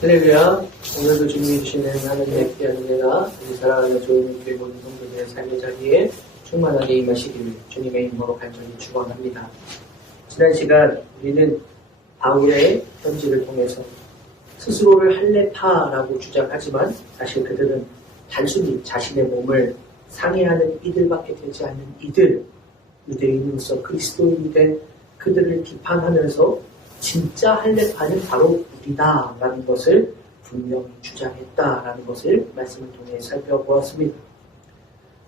할렐루야. 오늘도 주님이 주시는 하나님의 귀한 은혜가 우리 사랑하는 좋은 교회 모든 성도들의 삶의 자리에 충만하게 임하시기를 주님의 이름으로 간절히 축원합니다. 지난 시간 우리는 바울의 편지를 통해서 스스로를 할례파라고 주장하지만 사실 그들은 단순히 자신의 몸을 상해하는 이들밖에 되지 않는 이들, 유대인으로서 그리스도인이 된 그들을 비판하면서 진짜 할례파는 바로 우리다라는 것을 분명히 주장했다라는 것을 말씀을 통해 살펴보았습니다.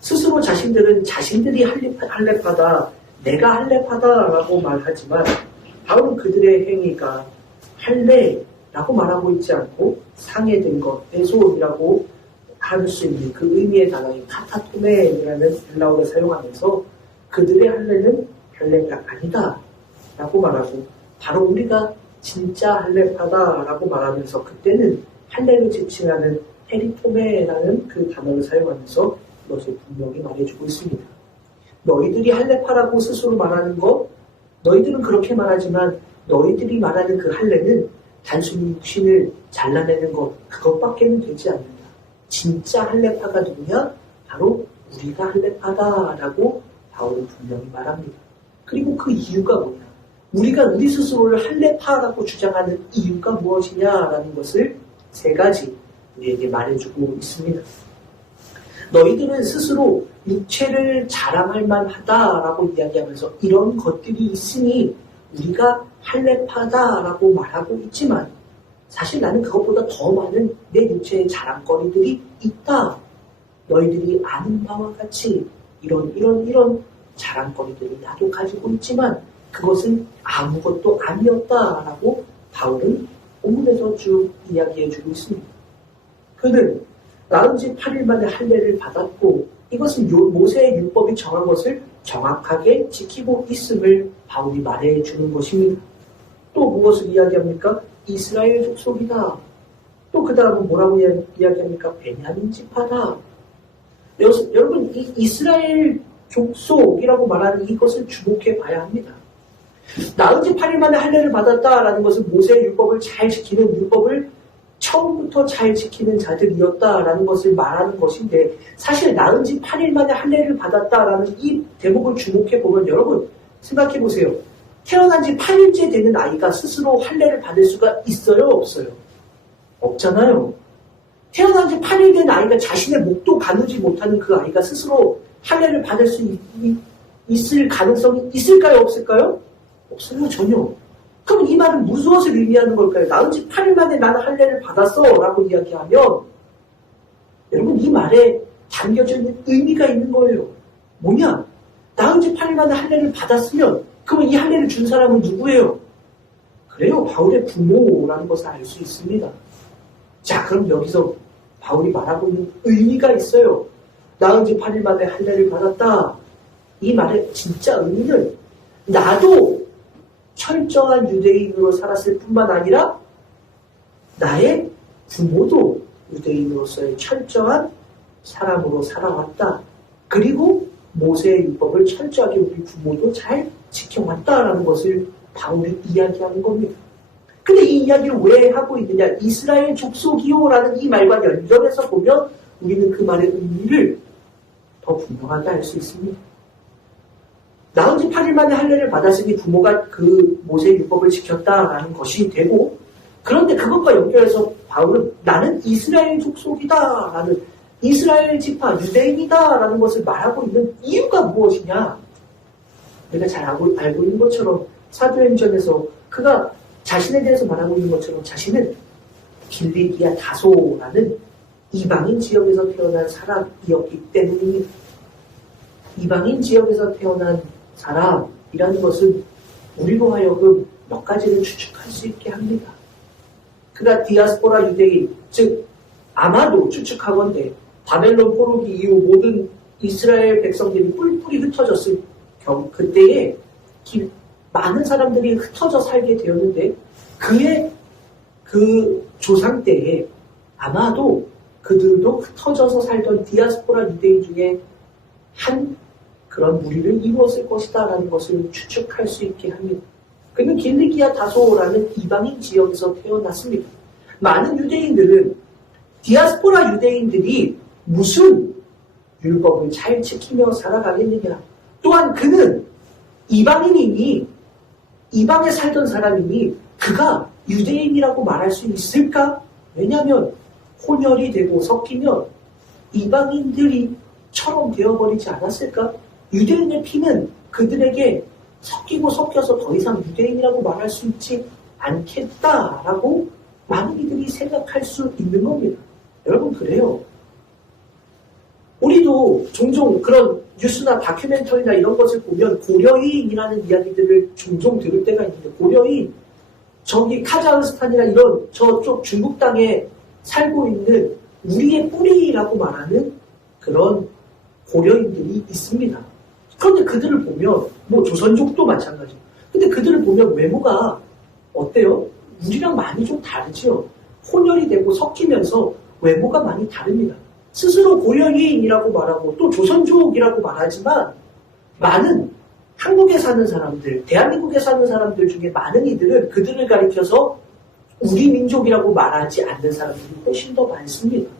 스스로 자신들은 자신들이 할례파다, 내가 할례파다라고 말하지만 바울은 그들의 행위가 할례라고 말하고 있지 않고 상해된 것, 에소이라고 할 수 있는 그 의미의 단어인 카타토메라는 헬라어를 사용하면서 그들의 할례는 할례가 아니다 라고 말하고 바로 우리가 진짜 할례파다라고 말하면서 그때는 할례를 지칭하는 헤리토메라는 그 단어를 사용하면서 그것을 분명히 말해주고 있습니다. 너희들이 할례파라고 스스로 말하는 것, 너희들은 그렇게 말하지만 너희들이 말하는 그 할례는 단순히 육신을 잘라내는 것, 그것밖에는 되지 않는다. 진짜 할례파가 누구냐? 바로 우리가 할례파다라고 바울은 분명히 말합니다. 그리고 그 이유가 뭐냐? 우리가 우리 스스로를 할례파라고 주장하는 이유가 무엇이냐라는 것을 세 가지 우리에게 말해주고 있습니다. 너희들은 스스로 육체를 자랑할 만하다라고 이야기하면서 이런 것들이 있으니 우리가 할례파다라고 말하고 있지만 사실 나는 그것보다 더 많은 내 육체의 자랑거리들이 있다. 너희들이 아는 바와 같이 이런 자랑거리들을 나도 가지고 있지만 그것은 아무것도 아니었다라고 바울은 본문에서 쭉 이야기해주고 있습니다. 그는 낳은 지 8일 만에 할례를 받았고 이것은 모세의 율법이 정한 것을 정확하게 지키고 있음을 바울이 말해주는 것입니다. 또 무엇을 이야기합니까? 이스라엘 족속이다. 또 그 다음은 뭐라고 이야기합니까? 베냐민 지파다. 여러분 이 이스라엘 족속이라고 말하는 이것을 주목해 봐야 합니다. 낳은 지 8일 만에 할례를 받았다라는 것은 모세의 율법을 잘 지키는 율법을 처음부터 잘 지키는 자들이었다라는 것을 말하는 것인데 사실 낳은 지 8일 만에 할례를 받았다라는 이 대목을 주목해 보면 여러분 생각해 보세요. 태어난 지 8일째 되는 아이가 스스로 할례를 받을 수가 있어요? 없어요? 없잖아요. 태어난 지 8일 된 아이가 자신의 목도 가누지 못하는 그 아이가 스스로 할례를 받을 수 있을 가능성이 있을까요? 없을까요? 없어요. 전혀. 그럼 이 말은 무엇을 의미하는 걸까요? 낳은 지 8일 만에 나는 할례를 받았어 라고 이야기하면 여러분 이 말에 담겨져 있는 의미가 있는 거예요. 뭐냐? 낳은 지 8일 만에 할례를 받았으면 그러면 이 할례를 준 사람은 누구예요? 그래요. 바울의 부모라는 것을 알 수 있습니다. 자, 그럼 여기서 바울이 말하고 있는 의미가 있어요. 낳은 지 8일 만에 할례를 받았다. 이 말의 진짜 의미는 나도 철저한 유대인으로 살았을 뿐만 아니라 나의 부모도 유대인으로서의 철저한 사람으로 살아왔다. 그리고 모세의 율법을 철저하게 우리 부모도 잘 지켜왔다라는 것을 바울이 이야기하는 겁니다. 근데 이 이야기를 왜 하고 있느냐? 이스라엘 족속이요라는 이 말과 연결해서 보면 우리는 그 말의 의미를 더 분명하게 알 수 있습니다. 낳은 지 8일 만에 할례를 받았으니 부모가 그 모세의 율법을 지켰다라는 것이 되고 그런데 그것과 연결해서 바울은 나는 이스라엘 족속이다라는 이스라엘 지파 유대인이다라는 것을 말하고 있는 이유가 무엇이냐? 내가 잘 알고 있는 것처럼 사도행전에서 그가 자신에 대해서 말하고 있는 것처럼 자신은 길리기아 다소라는 이방인 지역에서 태어난 사람이었기 때문입니다. 이방인 지역에서 태어난 사람이라는 것은 우리로 하여금 몇 가지를 추측할 수 있게 합니다. 그가 디아스포라 유대인, 즉 아마도 추측하건대 바벨론 포로기 이후 모든 이스라엘 백성들이 뿔뿔이 흩어졌을 그때에 많은 사람들이 흩어져 살게 되었는데 그의 그 조상 때에 아마도 그들도 흩어져서 살던 디아스포라 유대인 중에 한 그런 무리를 이루었을 것이다 라는 것을 추측할 수 있게 합니다. 그는 길리기아 다소라는 이방인 지역에서 태어났습니다. 많은 유대인들은 디아스포라 유대인들이 무슨 율법을 잘 지키며 살아가겠느냐. 또한 그는 이방인이니 이방에 살던 사람이니 그가 유대인이라고 말할 수 있을까? 왜냐하면 혼혈이 되고 섞이면 이방인들이처럼 되어버리지 않았을까? 유대인의 피는 그들에게 섞이고 섞여서 더 이상 유대인이라고 말할 수 있지 않겠다라고 많은 이들이 생각할 수 있는 겁니다. 여러분 그래요. 우리도 종종 그런 뉴스나 다큐멘터리나 이런 것을 보면 고려인이라는 이야기들을 종종 들을 때가 있는데, 고려인, 저기 카자흐스탄이나 이런 저쪽 중국 땅에 살고 있는 우리의 뿌리라고 말하는 그런 고려인들이 있습니다. 그런데 그들을 보면, 뭐 조선족도 마찬가지고, 근데 그들을 보면 외모가 어때요? 우리랑 많이 좀 다르죠. 혼혈이 되고 섞이면서 외모가 많이 다릅니다. 스스로 고려인이라고 말하고 또 조선족이라고 말하지만 많은 한국에 사는 사람들, 대한민국에 사는 사람들 중에 많은 이들은 그들을 가리켜서 우리 민족이라고 말하지 않는 사람들이 훨씬 더 많습니다.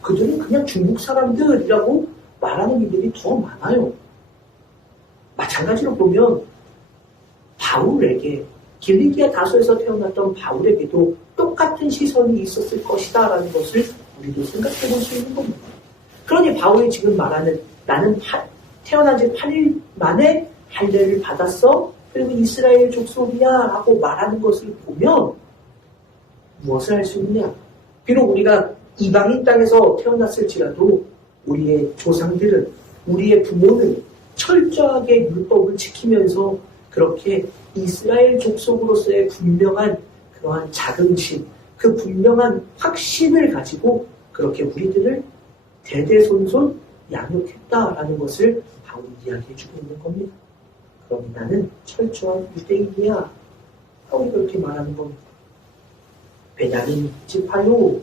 그들은 그냥 중국 사람들이라고 말하는 이들이 더 많아요. 마찬가지로 보면 바울에게, 길리기아 다소에서 태어났던 바울에게도 똑같은 시선이 있었을 것이다 라는 것을 우리도 생각해 볼 수 있는 겁니다. 그러니 바울이 지금 말하는 나는 태어난 지 8일 만에 할례를 받았어, 그리고 이스라엘 족속이야 라고 말하는 것을 보면 무엇을 할 수 있느냐? 비록 우리가 이방인 땅에서 태어났을지라도 우리의 조상들은, 우리의 부모는 철저하게 율법을 지키면서 그렇게 이스라엘 족속으로서의 분명한 그러한 자긍심, 그 분명한 확신을 가지고 그렇게 우리들을 대대손손 양육했다라는 것을 바울이 이야기해주고 있는 겁니다. 그럼 나는 철저한 유대인이야. 바울이 그렇게 말하는 겁니다. 베냐민 지파요.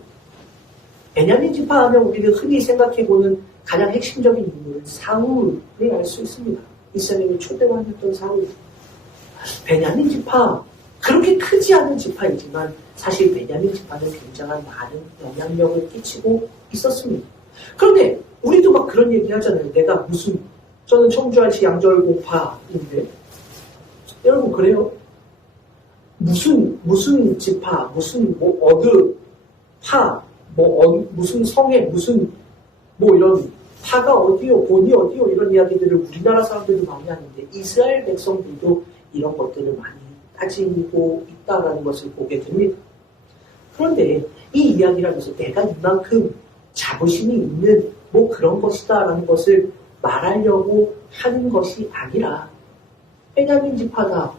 베냐민 지파 하면 우리가 흔히 생각해보는 가장 핵심적인 인물은 사울을 알 수 있습니다. 이스라엘의 초대왕이었던 사울. 베냐민 지파, 그렇게 크지 않은 지파이지만 사실 베냐민 지파는 굉장한 많은 영향력을 끼치고 있었습니다. 그런데 우리도 막 그런 얘기 하잖아요. 저는 청주안시 양절고파인데, 여러분 그래요? 무슨 지파, 무슨 어느 파, 무슨 성에 무슨 이런 파가 어디요, 본이 어디요, 이런 이야기들을 우리나라 사람들도 많이 하는데 이스라엘 백성들도 이런 것들을 많이 따지고 있다라는 것을 보게 됩니다. 그런데 이 이야기를 하면서 내가 이만큼 자부심이 있는 그런 것이다라는 것을 말하려고 하는 것이 아니라, 베냐민 지파다.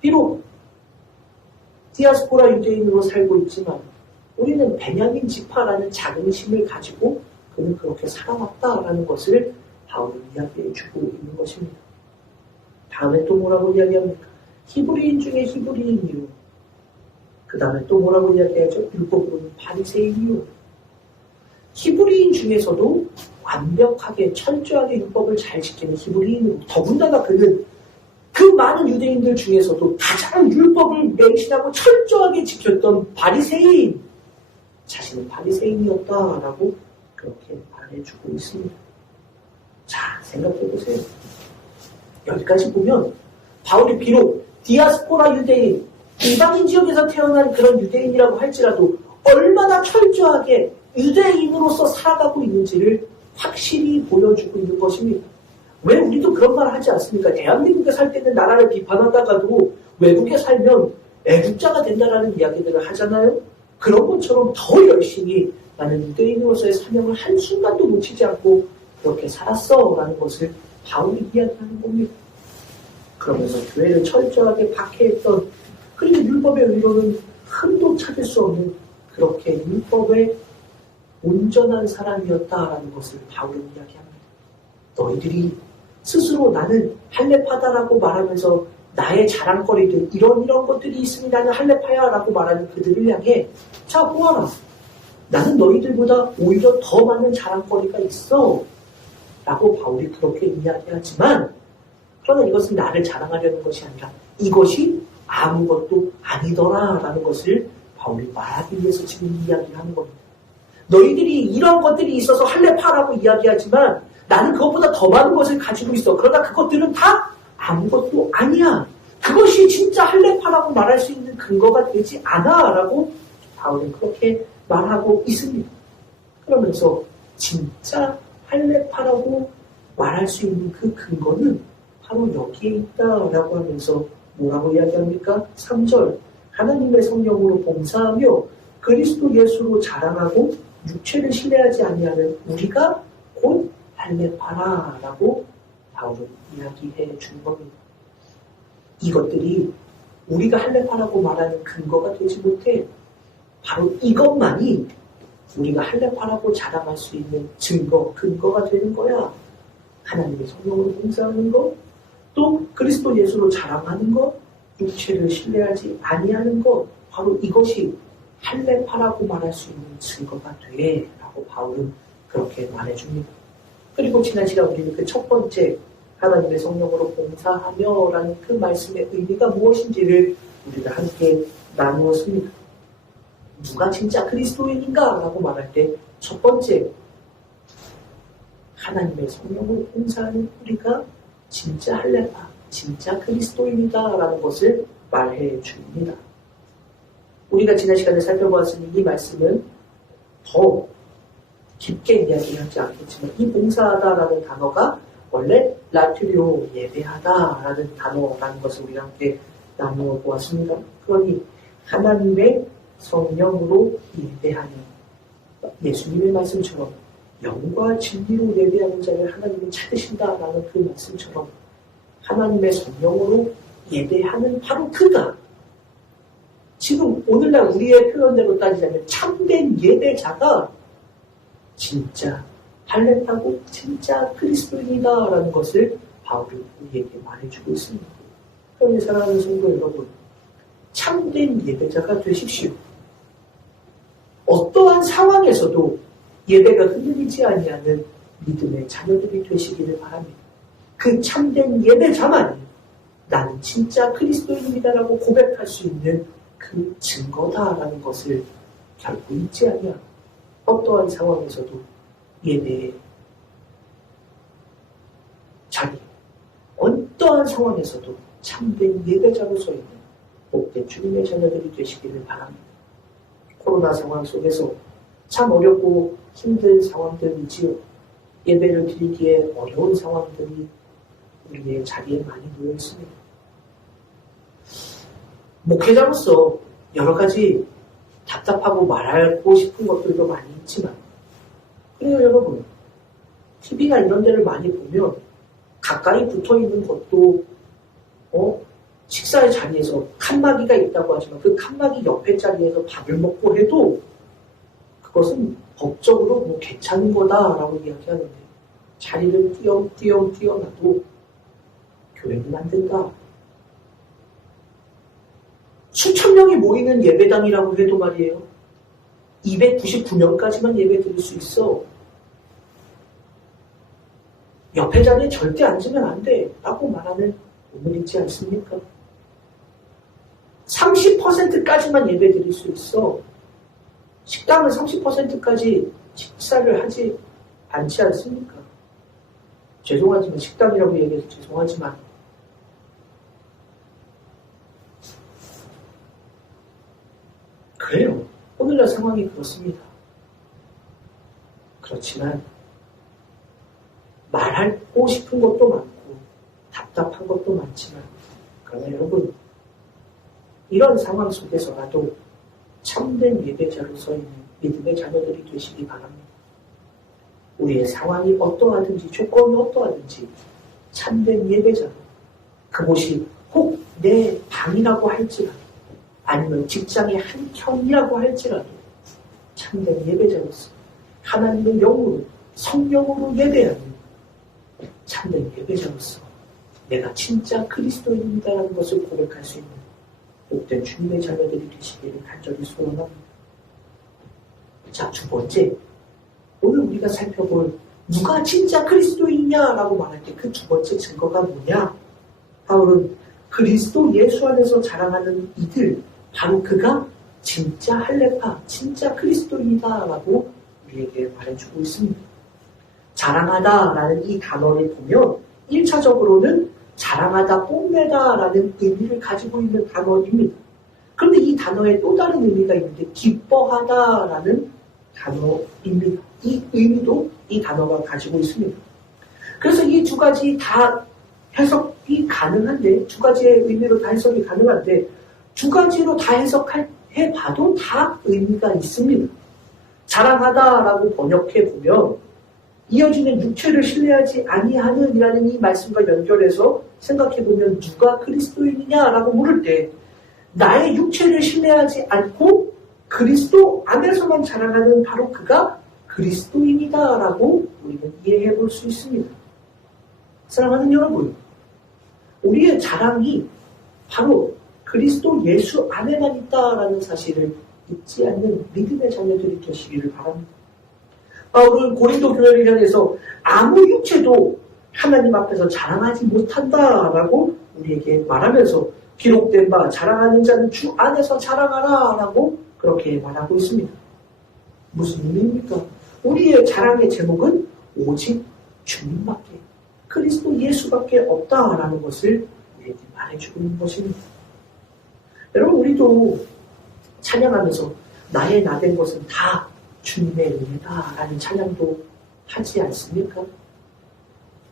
비록 디아스포라 유대인으로 살고 있지만 우리는 베냐민 지파라는 자긍심을 가지고 그는 그렇게 살아왔다라는 것을 바울은 이야기해주고 있는 것입니다. 다음에 또 뭐라고 이야기합니까? 히브리인 중에 히브리인이요. 그 다음에 또 뭐라고 이야기하죠? 율법으로는 바리새인이요. 히브리인 중에서도 완벽하게 철저하게 율법을 잘 지키는 히브리인으로, 더군다나 그는 그 많은 유대인들 중에서도 가장 율법을 맹신하고 철저하게 지켰던 바리새인, 자신은 바리새인이었다라고 그렇게 말해주고 있습니다. 자, 생각해보세요. 여기까지 보면 바울이 비록 디아스포라 유대인, 이방인 지역에서 태어난 그런 유대인이라고 할지라도 얼마나 철저하게 유대인으로서 살아가고 있는지를 확실히 보여주고 있는 것입니다. 왜 우리도 그런 말을 하지 않습니까? 대한민국에 살 때는 나라를 비판하다가도 외국에 살면 애국자가 된다라는 이야기들을 하잖아요. 그런 것처럼 더 열심히 나는 유대인으로서의 사명을 한순간도 놓치지 않고 그렇게 살았어 라는 것을 바울이 이야기하는 겁니다. 그러면서 교회를 철저하게 박해했던, 그리고 율법의 의로는 흠도 찾을 수 없는 그렇게 율법에 온전한 사람이었다라는 것을 바울은 이야기합니다. 너희들이 스스로 나는 할례파다라고 말하면서 나의 자랑거리들 이런 것들이 있으니 나는 할례파야라고 말하는 그들을 향해 자 보아라, 나는 너희들보다 오히려 더 많은 자랑거리가 있어 라고 바울이 그렇게 이야기하지만, 그러나 이것은 나를 자랑하려는 것이 아니라 이것이 아무것도 아니더라 라는 것을 바울이 바울이 말하기 위해서 지금 이야기하는 겁니다. 너희들이 이런 것들이 있어서 할례파라고 이야기하지만 나는 그것보다 더 많은 것을 가지고 있어. 그러나 그것들은 다 아무것도 아니야. 그것이 진짜 할례파라고 말할 수 있는 근거가 되지 않아. 라고 바울은 그렇게 말하고 있습니다. 그러면서 진짜 할례파라고 말할 수 있는 그 근거는 바로 여기에 있다라고 하면서 뭐라고 이야기합니까? 3절 하나님의 성령으로 봉사하며 그리스도 예수로 자랑하고 육체를 신뢰하지 아니하는 우리가 곧 할례파라라고 바울은 이야기해 준 겁니다. 이것들이 우리가 할례파라고 말하는 근거가 되지 못해 바로 이것만이 우리가 할례파라고 자랑할 수 있는 증거, 근거가 되는 거야. 하나님의 성령으로 봉사하는 것, 또 그리스도 예수로 자랑하는 것, 육체를 신뢰하지 아니하는 것, 바로 이것이 할례파라고 말할 수 있는 증거가 돼 라고 바울은 그렇게 말해줍니다. 그리고 지난 시간 우리는 그 첫 번째 하나님의 성령으로 봉사하며 라는 그 말씀의 의미가 무엇인지를 우리가 함께 나누었습니다. 누가 진짜 그리스도인인가 라고 말할 때 첫 번째 하나님의 성령으로 봉사하는 우리가 진짜 할례파, 진짜 그리스도인이다 라는 것을 말해 줍니다. 우리가 지난 시간에 살펴보았으니 이 말씀은 더 깊게 이야기하지 않겠지만 이 봉사하다라는 단어가 원래 라트리오 예배하다라는 단어라는 것을 우리가 함께 나누어 보았습니다. 그러니 하나님의 성령으로 예배하는 예수님의 말씀처럼 영과 진리로 예배하는 자를 하나님이 찾으신다라는 그 말씀처럼 하나님의 성령으로 예배하는 바로 그가 지금 오늘날 우리의 표현대로 따지자면 참된 예배자가 진짜 할례파고 진짜 그리스도인이다라는 것을 바울이 우리에게 말해주고 있습니다. 그러니 사랑하는 성도 여러분, 참된 예배자가 되십시오. 어떠한 상황에서도 예배가 흔들리지 아니하는 믿음의 자녀들이 되시기를 바랍니다. 그 참된 예배자만이 나는 진짜 그리스도인이다라고 고백할 수 있는 그 증거다라는 것을 결코 잊지 아니하 어떠한 상황에서도 예배의 자리, 어떠한 상황에서도 참된 예배자로서 있는 복된 주님의 자녀들이 되시기를 바랍니다. 코로나 상황 속에서 참 어렵고 힘든 상황들이지요. 예배를 드리기에 어려운 상황들이 우리의 자리에 많이 놓여 있습니다. 목회자로서 여러 가지 답답하고 말하고 싶은 것들도 많이 있지만 그래요 여러분, TV나 이런 데를 많이 보면 가까이 붙어있는 것도 식사의 자리에서 칸막이가 있다고 하지만 그 칸막이 옆에 자리에서 밥을 먹고 해도 그것은 법적으로 뭐 괜찮은 거다라고 이야기하는데 자리를 띄엄띄엄 띄어놔도 교회를 만든다. 수천 명이 모이는 예배당이라고 해도 말이에요. 299명까지만 예배 드릴 수 있어. 옆에 자리에 절대 앉으면 안 돼. 라고 말하는 오늘 있지 않습니까? 30%까지만 예배 드릴 수 있어. 식당은 30%까지 식사를 하지 않지 않습니까? 죄송하지만 식당이라고 얘기해서 죄송하지만 그래요. 오늘날 상황이 그렇습니다. 그렇지만 말하고 싶은 것도 많고 답답한 것도 많지만 그러나 여러분 이런 상황 속에서라도 참된 예배자로서 있는 믿음의 자녀들이 되시기 바랍니다. 우리의 상황이 어떠하든지 조건이 어떠하든지 참된 예배자로 그곳이 혹 내 방이라고 할지라도 아니면 직장의 한 켠이라고 할지라도 참된 예배자로서 하나님의 영으로 성령으로 예배하는 참된 예배자로서 내가 진짜 그리스도인이다라는 것을 고백할 수 있는 복된 주님의 자녀들이 되시기를 간절히 소원합니다. 자, 두 번째, 오늘 우리가 살펴볼 누가 진짜 그리스도인이냐라고 말할 때 그 두 번째 증거가 뭐냐? 바울은 그리스도 예수 안에서 자랑하는 이들, 바로 그가 진짜 할례파, 진짜 그리스도인이다라고 우리에게 말해주고 있습니다. 자랑하다라는 이 단어를 보면 1차적으로는 자랑하다, 뽐내다라는 의미를 가지고 있는 단어입니다. 그런데 이 단어에 또 다른 의미가 있는데 기뻐하다라는 단어입니다. 이 의미도 이 단어가 가지고 있습니다. 그래서 이 두 가지 다 해석이 가능한데, 두 가지의 의미로 다 해석이 가능한데, 두 가지로 다 해석해봐도 다 의미가 있습니다. 자랑하다라고 번역해보면 이어지는 육체를 신뢰하지 아니하는 이라는 이 말씀과 연결해서 생각해보면 누가 그리스도인이냐라고 물을 때 나의 육체를 신뢰하지 않고 그리스도 안에서만 자랑하는 바로 그가 그리스도인이다라고 우리는 이해해볼 수 있습니다. 사랑하는 여러분, 우리의 자랑이 바로 그리스도 예수 안에만 있다라는 사실을 잊지 않는 믿음의 자녀들이 되시기를 바랍니다. 바울은 고린도 교회를 향해서 아무 육체도 하나님 앞에서 자랑하지 못한다라고 우리에게 말하면서 기록된 바 자랑하는 자는 주 안에서 자랑하라 라고 그렇게 말하고 있습니다. 무슨 의미입니까? 우리의 자랑의 제목은 오직 주님밖에, 그리스도 예수밖에 없다라는 것을 우리에게 말해주고 있는 것입니다. 여러분, 우리도 찬양하면서 나의 나된 것은 다 주님의 은혜다 라는 찬양도 하지 않습니까?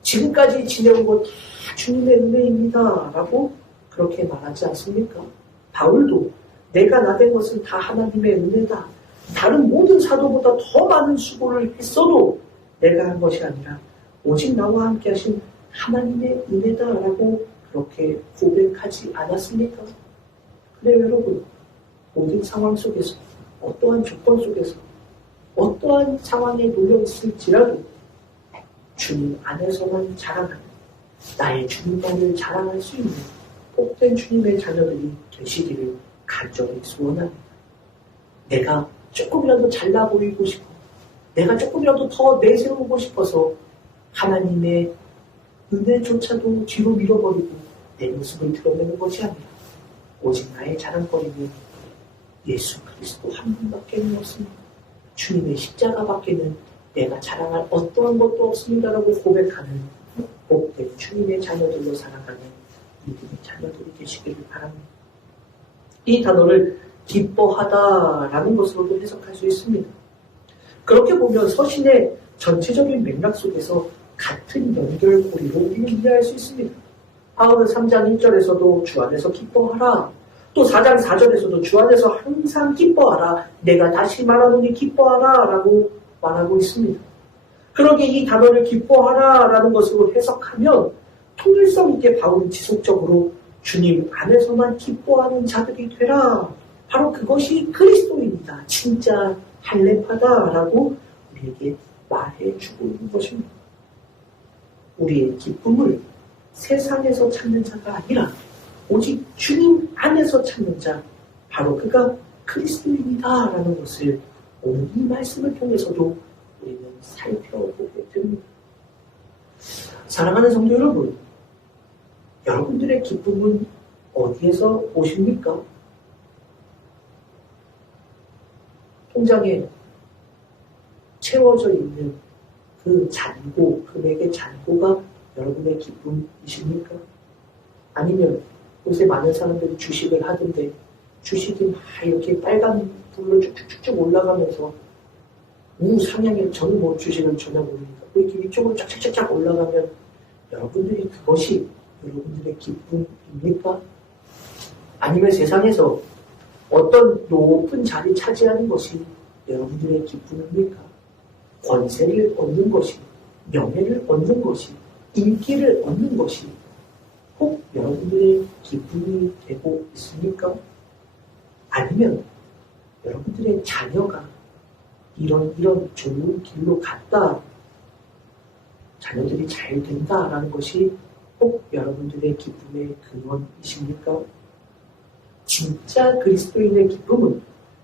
지금까지 지내온 것 다 주님의 은혜입니다 라고 그렇게 말하지 않습니까? 바울도 내가 나된 것은 다 하나님의 은혜다. 다른 모든 사도보다 더 많은 수고를 했어도 내가 한 것이 아니라 오직 나와 함께 하신 하나님의 은혜다라고 그렇게 고백하지 않았습니까? 그래요, 여러분. 모든 상황 속에서, 어떠한 조건 속에서, 어떠한 상황에 놓여 있을지라도 주님 안에서만 자랑하는, 나의 주님만을 자랑할 수 있는 복된 주님의 자녀들이 되시기를 간절히 소원합니다. 내가 조금이라도 잘나 보이고 싶어, 내가 조금이라도 더 내세우고 싶어서 하나님의 은혜조차도 뒤로 밀어버리고 내 모습을 드러내는 것이 아니라 오직 나의 자랑거리는 예수 그리스도 한 분밖에 없습니다. 주님의 십자가밖에는 내가 자랑할 어떠한 것도 없습니다라고 고백하는 복된 주님의 자녀들로 살아가는 믿음의 자녀들이 되시기를 바랍니다. 이 단어를 기뻐하다라는 것으로도 해석할 수 있습니다. 그렇게 보면 서신의 전체적인 맥락 속에서 같은 연결고리로 우리는 이해할 수 있습니다. 바울은 3장 1절에서도 주 안에서 기뻐하라, 또 4장 4절에서도 주 안에서 항상 기뻐하라, 내가 다시 말하노니 기뻐하라 라고 말하고 있습니다. 그러기에 이 단어를 기뻐하라 라는 것으로 해석하면 통일성 있게 바울은 지속적으로 주님 안에서만 기뻐하는 자들이 되라, 바로 그것이 그리스도입니다, 진짜 할례파다 라고 우리에게 말해주고 있는 것입니다. 우리의 기쁨을 세상에서 찾는 자가 아니라 오직 주님 안에서 찾는 자, 바로 그가 그리스도입니다 라는 것을 오늘 이 말씀을 통해서도 우리는 살펴보게 됩니다. 사랑하는 성도 여러분, 여러분들의 기쁨은 어디에서 오십니까? 통장에 채워져 있는 그 잔고, 금액의 잔고가 여러분의 기쁨이십니까? 아니면 요새 많은 사람들이 주식을 하던데 주식이 막 이렇게 빨간 불로 쭉쭉쭉 올라가면서 우상향에, 저는 뭐 주식을 전혀 모르니까 이렇게 위쪽으로 쫙쫙쫙 올라가면 여러분들이 그것이 여러분들의 기쁨입니까? 아니면 세상에서 어떤 높은 자리 차지하는 것이 여러분들의 기쁨입니까? 권세를 얻는 것이, 명예를 얻는 것이, 인기를 얻는 것이 혹 여러분들의 기쁨이 되고 있습니까? 아니면 여러분들의 자녀가 이런 좋은 길로 갔다, 자녀들이 잘 된다라는 것이 꼭 여러분들의 기쁨의 근원이십니까? 진짜 그리스도인의 기쁨은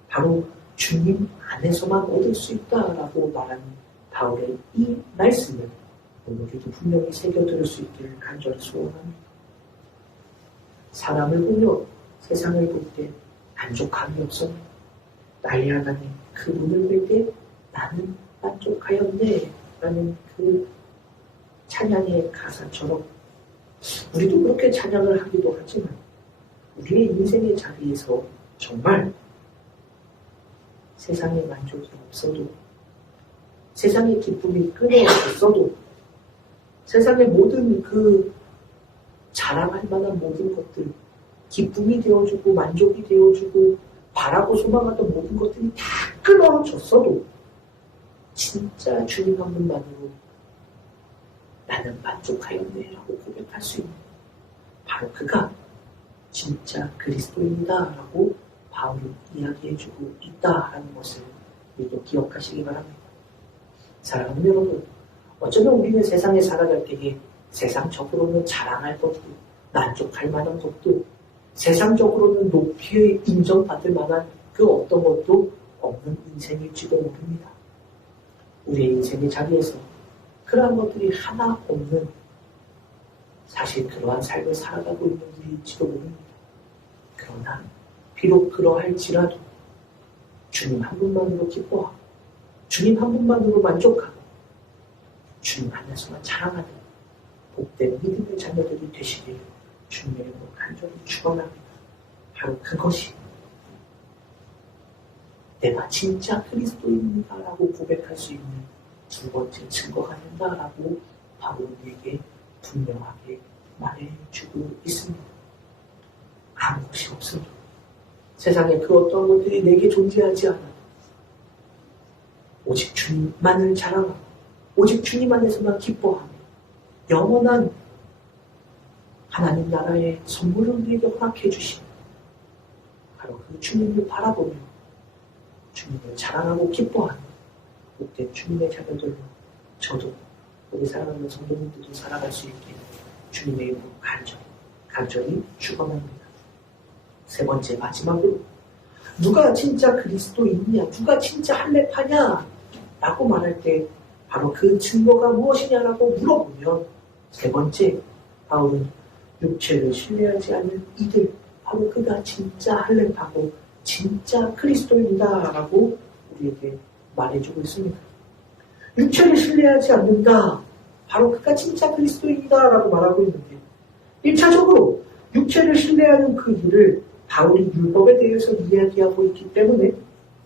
바로 주님 안에서만 얻을 수 있다라고 말하는 바울의 이 말씀을 오늘도 분명히 새겨들을 수 있기를 간절히 소원합니다. 사람을 보며 세상을 볼 때 만족함이 없습니다. 난리하다니 그 문을 열 때 나는 만족하였네 라는 그 찬양의 가사처럼 우리도 그렇게 찬양을 하기도 하지만 우리의 인생의 자리에서 정말 세상의 만족이 없어도 세상의 기쁨이 끊어졌어도 세상의 모든 그 자랑할 만한 모든 것들 기쁨이 되어주고 만족이 되어주고 바라고 소망하던 모든 것들이 다 끊어졌어도 진짜 주님 한 분만으로 나는 만족하였네 라고 고백할 수 있는 바로 그가 진짜 그리스도입니다 라고 바울이 이야기해주고 있다라는 것을 우리도 기억하시기 바랍니다. 사랑하는 여러분, 어쩌면 우리는 세상에 살아갈 때에 세상적으로는 자랑할 것도 만족할 만한 것도 세상적으로는 높이 인정받을 만한 그 어떤 것도 없는 인생일지도 모릅니다. 우리의 인생의 자리에서 그러한 것들이 하나 없는 사실 그러한 삶을 살아가고 있는 우리일지도 모릅니다. 그러나 비록 그러할지라도 주님 한 분만으로 기뻐하고 주님 한 분만으로 만족하고 주님 안에서만 자랑하는 복된 믿음의 자녀들이 되시길 주님의 이름으로 간절히 축원합니다. 바로 그것이 내가 진짜 그리스도입니다 라고 고백할 수 있는 두 번째 증거가 된다라고 바로 우리에게 분명하게 말해주고 있습니다. 아무 것이 없어도 세상에 그 어떤 것들이 내게 존재하지 않아도 오직 주님만을 자랑하고 오직 주님 안에서만 기뻐하며 영원한 하나님 나라의 선물을 우리에게 허락해 주신 바로 그 주님을 바라보며 주님을 자랑하고 기뻐하는 복된 주님의 자녀들로 저도 우리 사랑하는 성도님들도 살아갈 수 있게 주님의 이름으로 간절히 축원합니다. 세 번째 마지막으로 누가 진짜 그리스도인이냐 누가 진짜 할례파냐 라고 말할 때 바로 그 증거가 무엇이냐라고 물어보면 세 번째 바울은 육체를 신뢰하지 않는 이들 바로 그가 진짜 할례파고 진짜 그리스도인이다 라고 우리에게 말해주고 있습니다. 육체를 신뢰하지 않는다 바로 그가 진짜 그리스도인이다 라고 말하고 있는데 1차적으로 육체를 신뢰하는 그 일을 바울이 율법에 대해서 이야기하고 있기 때문에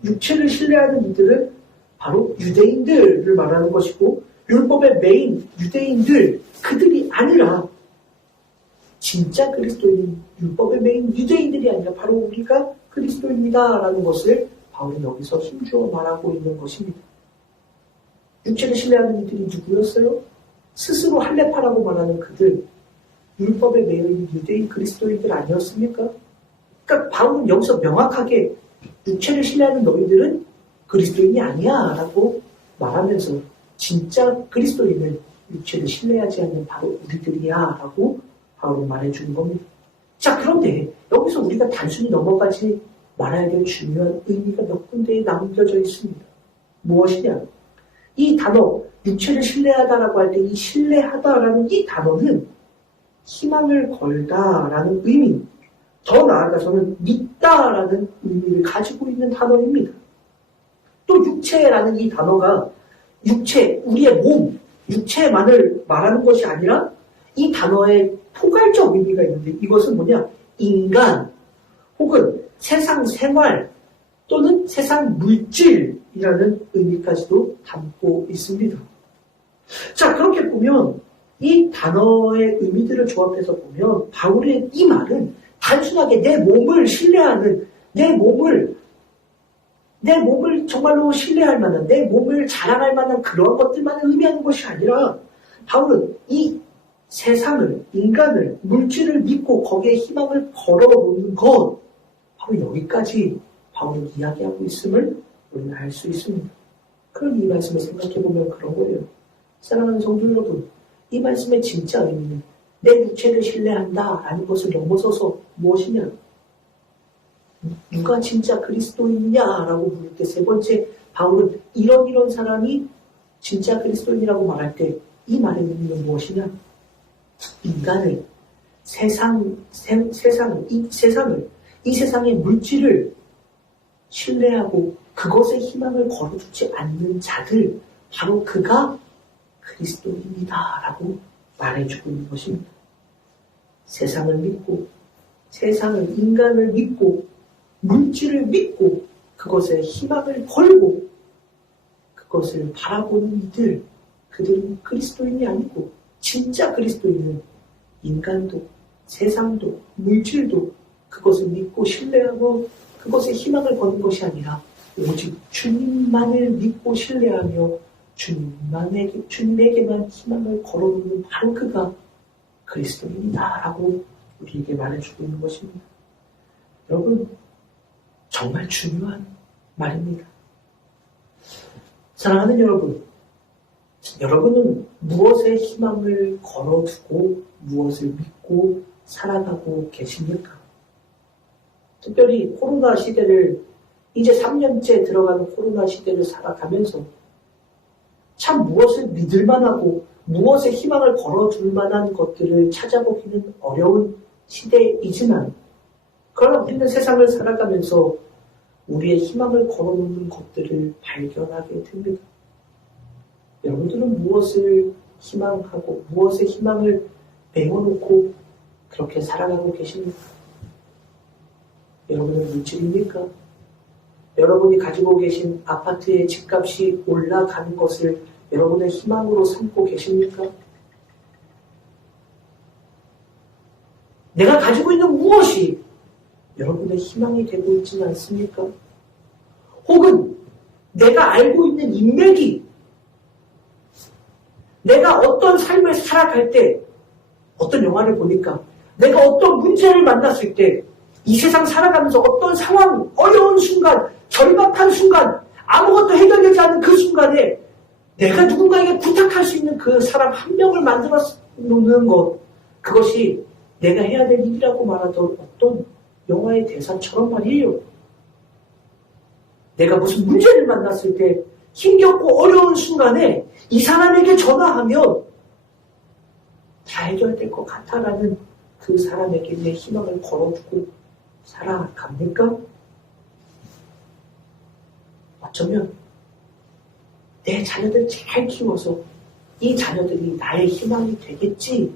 육체를 신뢰하는 이들은 바로 유대인들을 말하는 것이고 율법의 메인 유대인들 그들이 아니라 진짜 그리스도인 율법의 메인 유대인들이 아니라 바로 우리가 그리스도입니다 라는 것을 바울이 여기서 힘주어 말하고 있는 것입니다. 육체를 신뢰하는 이들이 누구였어요? 스스로 할례파라고 말하는 그들 율법의 메인 유대인 그리스도인들 아니었습니까? 그러니까 바울은 여기서 명확하게 육체를 신뢰하는 너희들은 그리스도인이 아니야 라고 말하면서 진짜 그리스도인은 육체를 신뢰하지 않는 바로 우리들이야 라고 바울은 말해주는 겁니다. 자, 그런데 여기서 우리가 단순히 넘어가지 말아야 될 중요한 의미가 몇 군데에 남겨져 있습니다. 무엇이냐? 이 단어 육체를 신뢰하다라고 할 때 이 신뢰하다라는 이 단어는 희망을 걸다라는 의미, 더 나아가서는 믿다라는 의미를 가지고 있는 단어입니다. 또 육체라는 이 단어가 육체, 우리의 몸, 육체만을 말하는 것이 아니라 이 단어의 포괄적 의미가 있는데 이것은 뭐냐? 인간 혹은 세상 생활 또는 세상 물질이라는 의미까지도 담고 있습니다. 자, 그렇게 보면 이 단어의 의미들을 조합해서 보면 바울의 이 말은 단순하게 내 몸을 신뢰하는 내 몸을 정말로 신뢰할 만한 내 몸을 자랑할 만한 그런 것들만 의미하는 것이 아니라 바울은 이 세상을 인간을 물질을 믿고 거기에 희망을 걸어놓는 것 바로 여기까지 바울은 이야기하고 있음을 우리는 알 수 있습니다. 그럼 이 말씀을 생각해보면 그런 거예요. 사랑하는 성도 여러분, 이 말씀의 진짜 의미는 내 육체를 신뢰한다라는 것을 넘어서서 무엇이냐? 누가 진짜 그리스도인이냐라고 물을 때 세 번째 바울은 이런 사람이 진짜 그리스도인이라고 말할 때 이 말의 의미는 무엇이냐? 인간을 이 세상의 물질을 신뢰하고 그것에 희망을 걸어두지 않는 자들, 바로 그가 그리스도입니다 라고 말해주고 있는 것입니다. 세상을 믿고, 세상을, 인간을 믿고, 물질을 믿고, 그것에 희망을 걸고, 그것을 바라보는 이들, 그들은 그리스도인이 아니고, 진짜 그리스도인은 인간도, 세상도, 물질도 그것을 믿고 신뢰하고 그것에 희망을 거는 것이 아니라 오직 주님만을 믿고 신뢰하며 주님에게만 희망을 걸어두는 바로 그가 그리스도인이다 라고 우리에게 말해주고 있는 것입니다. 여러분, 정말 중요한 말입니다. 사랑하는 여러분, 여러분은 무엇에 희망을 걸어두고 무엇을 믿고 살아가고 계십니까? 특별히 코로나 시대를, 이제 3년째 들어가는 코로나 시대를 살아가면서 참 무엇을 믿을 만하고 무엇에 희망을 걸어둘 만한 것들을 찾아보기는 어려운 시대이지만, 그러나 우리는 세상을 살아가면서 우리의 희망을 걸어놓는 것들을 발견하게 됩니다. 여러분들은 무엇을 희망하고 무엇에 희망을 메워놓고 그렇게 살아가고 계십니까? 여러분은 물질입니까? 여러분이 가지고 계신 아파트의 집값이 올라가는 것을 여러분의 희망으로 삼고 계십니까? 내가 가지고 있는 무엇이 여러분의 희망이 되고 있지는 않습니까? 혹은 내가 알고 있는 인맥이 내가 어떤 삶을 살아갈 때, 어떤 영화를 보니까 내가 어떤 문제를 만났을 때, 이 세상 살아가면서 어떤 상황, 어려운 순간, 절박한 순간, 아무것도 해결되지 않는 그 순간에 내가 누군가에게 부탁할 수 있는 그 사람 한 명을 만들어 놓는 것, 그것이 내가 해야 될 일이라고 말하던 어떤 영화의 대사처럼 말이에요. 내가 무슨 문제를 만났을 때 힘겹고 어려운 순간에 이 사람에게 전화하면 다 해결될 것 같아라는 그 사람에게 내 희망을 걸어주고 살아갑니까? 어쩌면 내 자녀들 잘 키워서 이 자녀들이 나의 희망이 되겠지.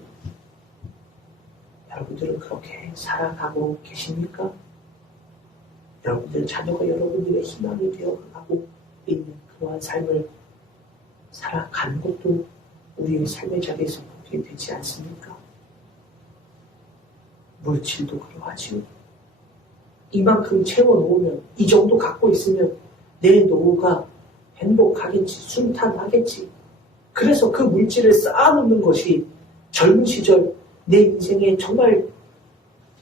여러분들은 그렇게 살아가고 계십니까? 여러분들 자녀가 여러분들의 희망이 되어가고 있는 그러한 삶을 살아가는 것도 우리의 삶의 자리에서 보게 되지 않습니까? 물질도 그러하지요. 이만큼 채워놓으면, 이 정도 갖고 있으면 내 노후가 행복하겠지, 순탄하겠지. 그래서 그 물질을 쌓아놓는 것이 젊은 시절 내 인생에 정말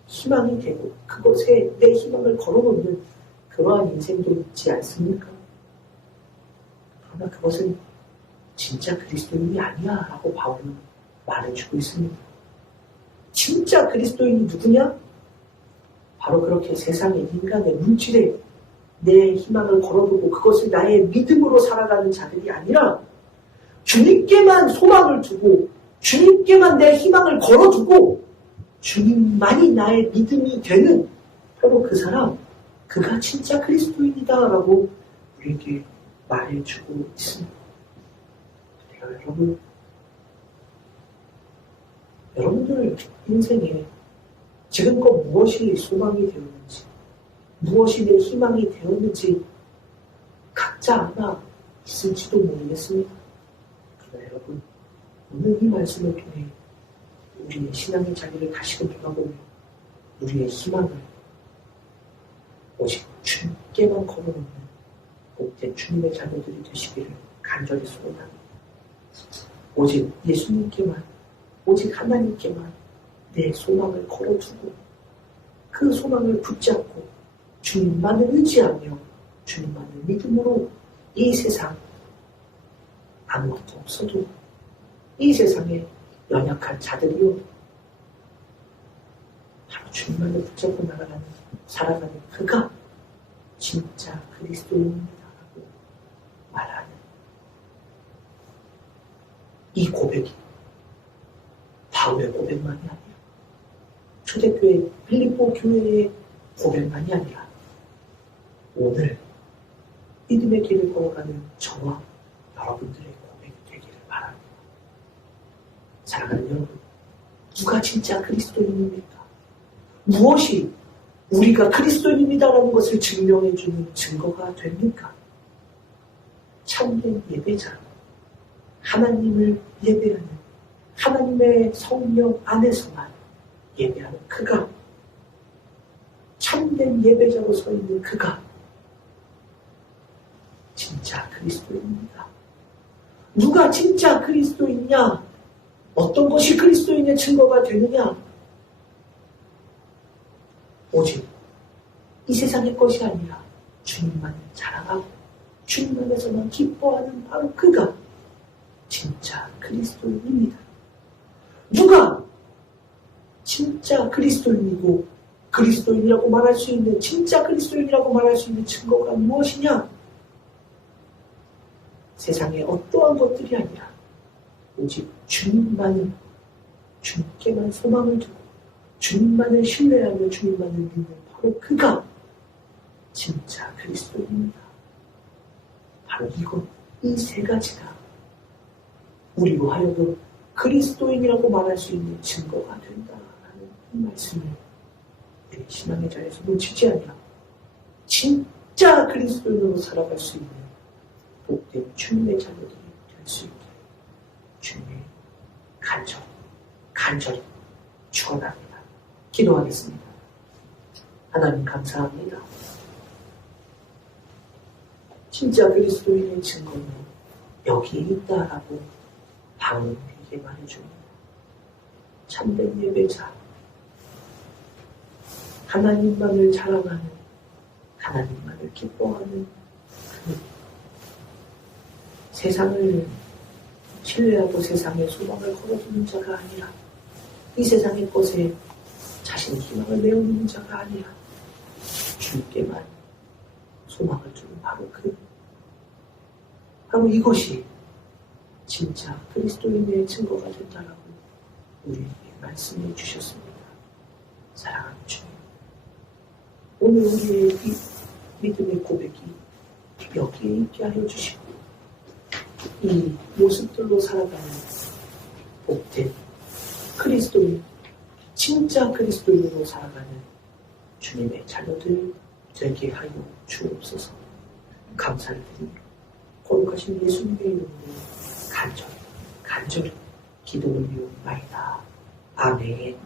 희망이 되고 그것에 내 희망을 걸어놓는 그러한 인생도 있지 않습니까? 그러나 그것은 진짜 그리스도인이 아니야 라고 바울은 말해주고 있습니다. 진짜 그리스도인이 누구냐? 바로 그렇게 세상의 인간의 물질에 내 희망을 걸어두고 그것을 나의 믿음으로 살아가는 자들이 아니라 주님께만 소망을 두고 주님께만 내 희망을 걸어두고 주님만이 나의 믿음이 되는 바로 그 사람, 그가 진짜 그리스도인이다 라고 우리에게 말해주고 있습니다. 그래요, 여러분들 인생에 지금껏 무엇이 소망이 되었는지, 무엇이 내 희망이 되었는지 각자 아마 있을지도 모르겠습니다. 그러나 여러분, 오늘 이 말씀을 통해 우리의 신앙의 자리를 다시금 돌아보며 우리의 희망을 오직 주님께만 걸어놓는 복된 주님의 자녀들이 되시기를 간절히 소원합니다. 오직 예수님께만, 오직 하나님께만 내 소망을 걸어두고 그 소망을 붙잡고 주님만을 의지하며 주님만을 믿음으로 이 세상 아무것도 없어도 이 세상에 연약한 자들이요 바로 주님만을 붙잡고 살아가는 그가 진짜 그리스도인이라고 말하는 이 고백이 바울의 고백만이 아니라 초대교회 빌립보 교회의 고백만이 아니라 오늘 믿음의 길을 걸어가는 저와 여러분들의 고백이 되기를 바랍니다. 사랑하는 여러분, 누가 진짜 그리스도인입니까? 무엇이 우리가 그리스도인입니다라는 것을 증명해주는 증거가 됩니까? 참된 예배자, 하나님을 예배하는, 하나님의 성령 안에서만 예배하는 그가, 참된 예배자로 서 있는 그가 진짜 그리스도인입니다. 누가 진짜 그리스도이냐? 어떤 것이 그리스도인의 증거가 되느냐? 오직 이 세상의 것이 아니라 주님만을 자랑하고 주님 안에서만 기뻐하는 바로 그가 진짜 그리스도인입니다. 누가 진짜 그리스도인이고 그리스도인이라고 말할 수 있는, 진짜 그리스도인이라고 말할 수 있는 증거가 무엇이냐? 세상의 어떠한 것들이 아니라 오직 주님만을, 주님께만 소망을 두고 주님만을 신뢰하며 주님만을 믿는 바로 그가 진짜 그리스도입니다. 바로 이것, 이 세 가지가 우리로 하여금 그리스도인이라고 말할 수 있는 증거가 된다라는 이 말씀을 우리 신앙의 자리에서 놓치지 않으라. 진짜 그리스도인으로 살아갈 수 있는 복된 주님의 자녀들이 될 수 있게 주님의 간절히 축원합니다. 기도하겠습니다. 하나님 감사합니다. 진짜 그리스도인의 증거는 여기에 있다라고 바울에게 말해줍니다. 참된 예배자, 하나님만을 자랑하는, 하나님만을 기뻐하는 그 세상을 신뢰하고 세상에 소망을 걸어두는 자가 아니라, 이 세상의 것에 자신의 희망을 내어놓는 자가 아니라 주님께만 소망을 두는 바로 이것이 진짜 그리스도인의 증거가 된다라고 우리에게 말씀해 주셨습니다. 사랑하는 주님, 오늘 우리의 이 믿음의 고백이 여기에 있게 하여 주시고 이 모습들로 살아가는 복된 그리스도인, 진짜 그리스도인으로 살아가는 주님의 자녀들 되게 하여 주옵소서. 감사를 드리며 거룩하신 예수님의 이름으로 간절히 기도 올리옵나이다. 아멘.